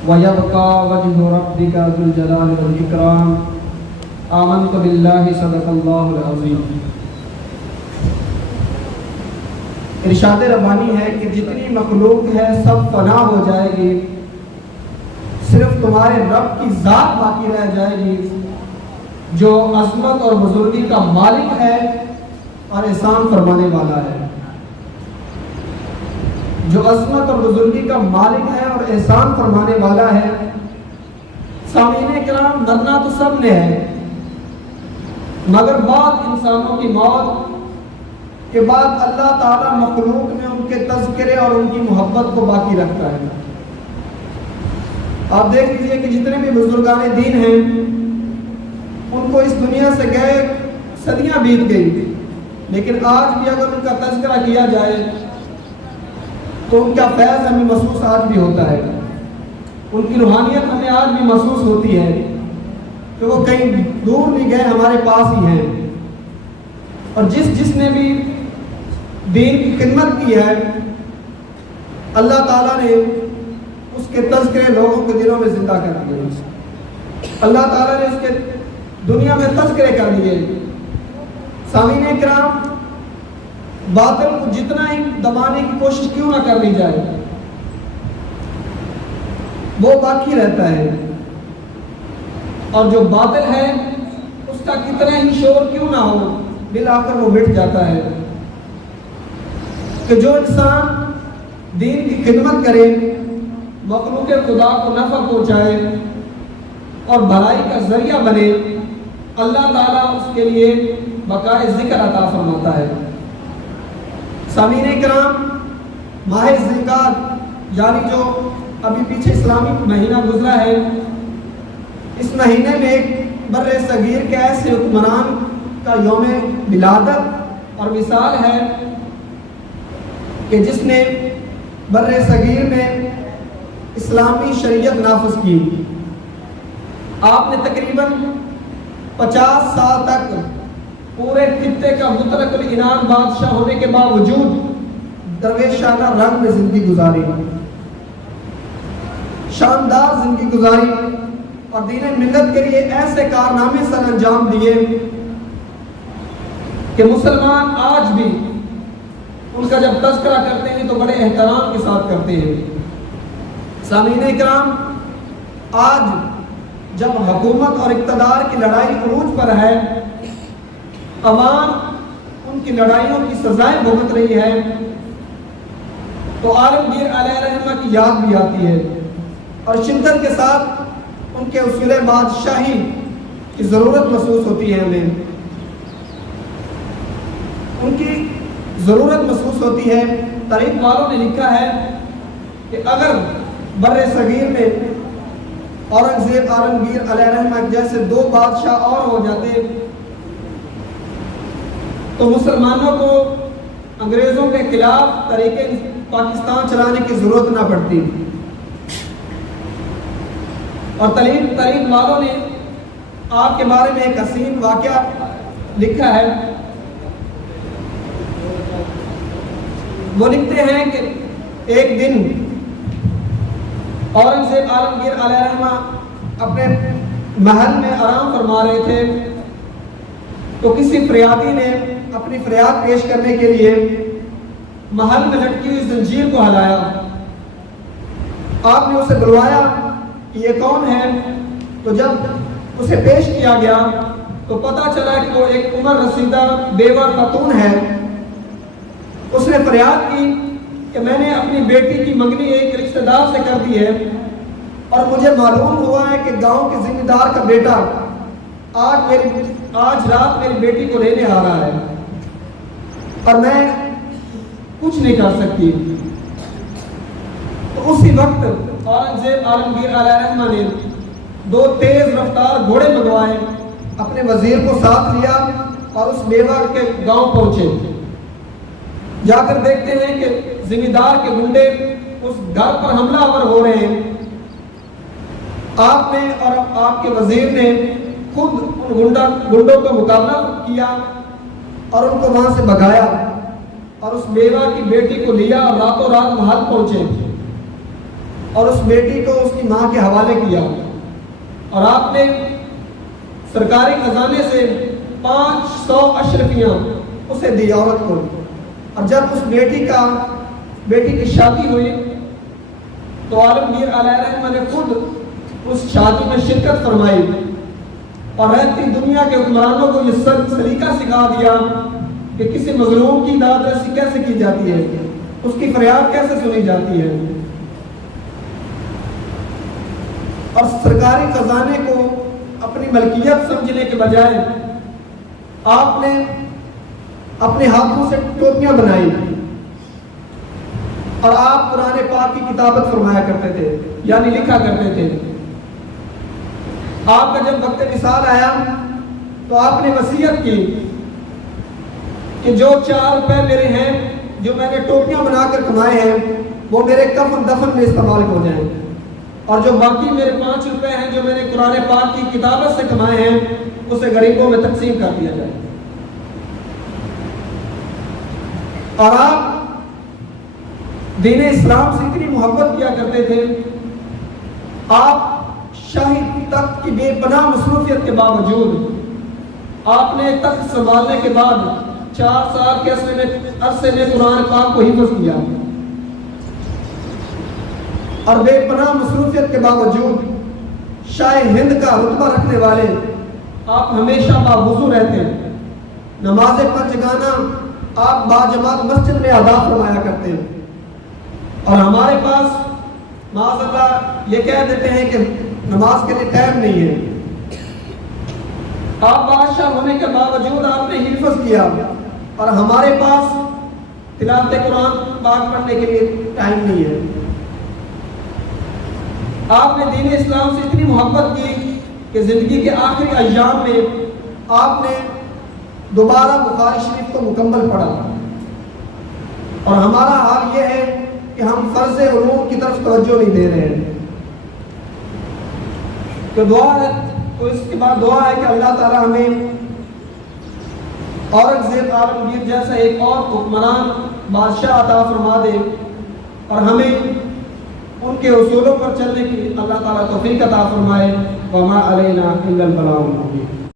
وَيَبْقَى وَجْهُ رَبِّكَ ذُو الْجَلَالِ وَالْإِكْرَامِ آمنت باللہ صدق اللہ العظیم۔ ارشاد ربانی ہے کہ جتنی مخلوق ہے سب فنا ہو جائے گی، صرف تمہارے رب کی ذات باقی رہ جائے گی جو عظمت اور بزرگی کا مالک ہے اور احسان فرمانے والا ہے، جو عظمت اور بزرگی کا مالک ہے اور احسان فرمانے والا ہے۔ سامعین کرام، مرنا تو سب نے ہے، مگر بعض انسانوں کی موت کے بعد اللہ تعالیٰ مخلوق میں ان کے تذکرے اور ان کی محبت کو باقی رکھتا ہے۔ آپ دیکھ لیجئے کہ جتنے بھی بزرگان دین ہیں ان کو اس دنیا سے گئے صدیاں بیت گئی، لیکن آج بھی اگر ان کا تذکرہ کیا جائے تو ان کا فیض ہمیں محسوس آج بھی ہوتا ہے، ان کی روحانیت ہمیں آج بھی محسوس ہوتی ہے کہ وہ کہیں دور نہیں گئے، ہمارے پاس ہی ہیں۔ اور جس نے بھی دین کی خدمت کی ہے، اللہ تعالیٰ نے اس کے تذکرے لوگوں کے دلوں میں زندہ کر دیے، اللہ تعالیٰ نے اس کے دنیا میں تذکرے کر دیے۔ سامعین کرام، باطل کو جتنا ہی دبانے کی کوشش کیوں نہ کر لی جائے، وہ باقی رہتا ہے، اور جو باطل ہے اس کا کتنا ہی شور کیوں نہ ہو، بالآخر وہ مٹ جاتا ہے۔ کہ جو انسان دین کی خدمت کرے، مخلوق خدا کو نفع پہنچائے اور بھلائی کا ذریعہ بنے، اللہ تعالیٰ اس کے لیے بقائے ذکر عطا فرماتا ہے۔ سامعین کرام، ماہ ذوالقعدہ یعنی جو ابھی پیچھے اسلامی مہینہ گزرا ہے، اس مہینے میں ایک بر صغیر کے ایسے حکمران کا یوم ولادت اور وصال ہے کہ جس نے بر صغیر میں اسلامی شریعت نافذ کی۔ آپ نے تقریباً 50 سال تک پورے خطے کا مطلق العنان بادشاہ ہونے کے باوجود درویشانہ رنگ میں زندگی گزاری، شاندار زندگی گزاری، اور دین ملت کے لیے ایسے کارنامے سر انجام دیے کہ مسلمان آج بھی ان کا جب تذکرہ کرتے ہیں تو بڑے احترام کے ساتھ کرتے ہیں۔ سامعین اکرام، آج جب حکومت اور اقتدار کی لڑائی عروج پر ہے، عوام ان کی لڑائیوں کی سزائیں بھگت رہی ہے، تو عالمگیر علیہ رحمہ کی یاد بھی آتی ہے، اور شدت کے ساتھ ان کے اصول بادشاہی کی ضرورت محسوس ہوتی ہے۔ ہمیں ان کی ضرورت محسوس ہوتی ہے۔ تاریخ والوں نے لکھا ہے کہ اگر بر صغیر میں اورنگزیب عالمگیر علیہ رحمہ جیسے 2 بادشاہ اور ہو جاتے تو مسلمانوں کو انگریزوں کے خلاف طریقے پاکستان چلانے کی ضرورت نہ پڑتی۔ اور تاریخ والوں نے آپ کے بارے میں ایک حسین واقعہ لکھا ہے۔ وہ لکھتے ہیں کہ ایک دن اورنگزیب عالمگیر علیہ رحمہ اپنے محل میں آرام فرما رہے تھے تو کسی فریادی نے اپنی فریاد پیش کرنے کے لیے محل میں لٹکی ہوئی زنجیر کو ہلایا۔ آپ نے اسے بلوایا کہ یہ کون ہے، تو جب اسے پیش کیا گیا تو پتہ چلا کہ وہ ایک عمر رسیدہ بیوہ خاتون ہے۔ اس نے فریاد کی کہ میں نے اپنی بیٹی کی منگنی ایک رشتہ دار سے کر دی ہے، اور مجھے معلوم ہوا ہے کہ گاؤں کے ذمہ دار کا بیٹا آج رات میری بیٹی کو لینے آ رہا ہے، اور میں کچھ نہیں کر سکتی۔ تو اسی وقت اورنگزیب عالمگیر علیہ رحمہ نے 2 تیز رفتار گھوڑے منگوائے، اپنے وزیر کو ساتھ لیا اور اس بیوہ کے گاؤں پہنچے۔ جا کر دیکھتے ہیں کہ ذمہ دار کے گنڈے اس گھر پر حملہ آور ہو رہے ہیں۔ آپ نے اور آپ کے وزیر نے خود ان گنڈوں کو مقابلہ کیا اور ان کو وہاں سے بھگایا، اور اس بیوہ کی بیٹی کو لیا اور راتوں رات محل پہنچے۔ اور اس بیٹی کو اس کی ماں کے حوالے کیا، اور آپ نے سرکاری خزانے سے 500 اشرفیاں اسے دی عورت کو۔ اور جب اس بیٹی کی شادی ہوئی تو عالمگیر علیہ الرحمہ نے خود اس شادی میں شرکت فرمائی، اور رہتی دنیا کے حکمرانوں کو یہ سلیقہ سکھا دیا کہ کسی مظلوم کی داد رسی کیسے کی جاتی ہے، اس کی فریاد کیسے سنی جاتی ہے۔ اور سرکاری خزانے کو اپنی ملکیت سمجھنے کے بجائے آپ نے اپنے ہاتھوں سے ٹوپیاں بنائی، اور آپ قرآن پاک کی کتابت فرمایا کرتے تھے، یعنی لکھا کرتے تھے۔ آپ کا جب وقت وصال آیا تو آپ نے وصیت کی کہ جو 4 روپے میرے ہیں، جو میں نے ٹوپیاں بنا کر کمائے ہیں، وہ میرے کفن دفن میں استعمال ہو جائیں، اور جو باقی میرے 5 روپے ہیں جو میں نے قرآن پاک کی کتابت سے کمائے ہیں، اسے غریبوں میں تقسیم کر دیا جائے۔ اور آپ دین اسلام سے اتنی محبت کیا کرتے تھے، آپ شاہی تخت کی بے پناہ مصروفیت کے باوجود آپ نے تخت سنبھالنے کے بعد 4 سال کے عرصے میں قرآن پاک کو حفظ کیا، اور بے پناہ مصروفیت کے باوجود شاہ ہند کا رتبہ رکھنے والے آپ ہمیشہ باوضو رہتے، نماز پنجگانہ آپ باجماعت مسجد میں ادا فرمایا کرتے ہیں، اور ہمارے پاس معاذ اللہ یہ کہہ دیتے ہیں کہ نماز کے لیے ٹائم نہیں ہے۔ آپ بادشاہ ہونے کے باوجود آپ نے حفظ کیا، اور ہمارے پاس تلاوت قرآن پاک پڑھنے کے لیے ٹائم نہیں ہے۔ آپ نے دین اسلام سے اتنی محبت کی کہ زندگی کے آخری ایام میں آپ نے دوبارہ بخاری شریف کو مکمل پڑھا، اور ہمارا حال یہ ہے کہ ہم فرض علوم کی طرف توجہ نہیں دے رہے ہیں۔ تو دعا ہے، تو اس کے بعد دعا ہے کہ اللہ تعالیٰ ہمیں اورنگزیب عالمگیر جیسا ایک اور حکمران بادشاہ عطا فرما دے، اور ہمیں ان کے اصولوں پر چلنے کی اللہ تعالیٰ توفیق عطا فرمائے۔ وما علینا الا البلاغ المبین۔